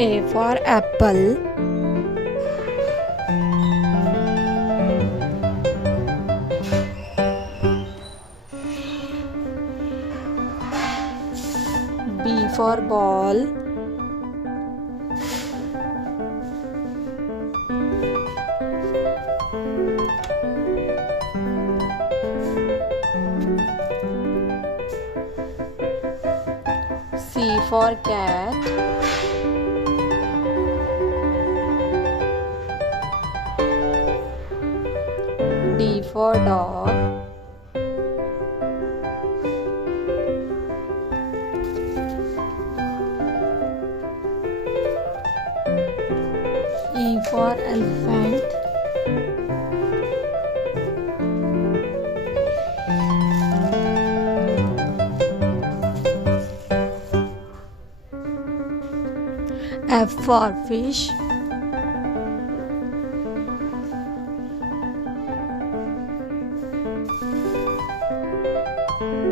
A for apple. B for ball. C for cat. D for dog. E for elephant. F for fish.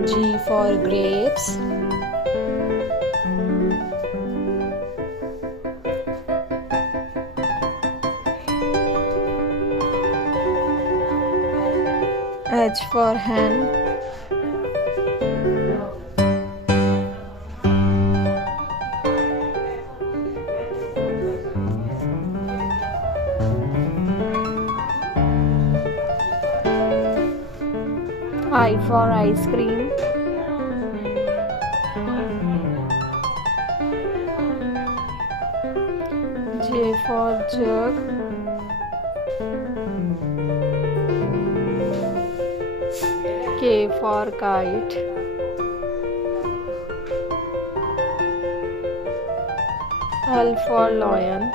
G for grapes. H for hen. I for ice cream. J for jug. K for kite. L for lion.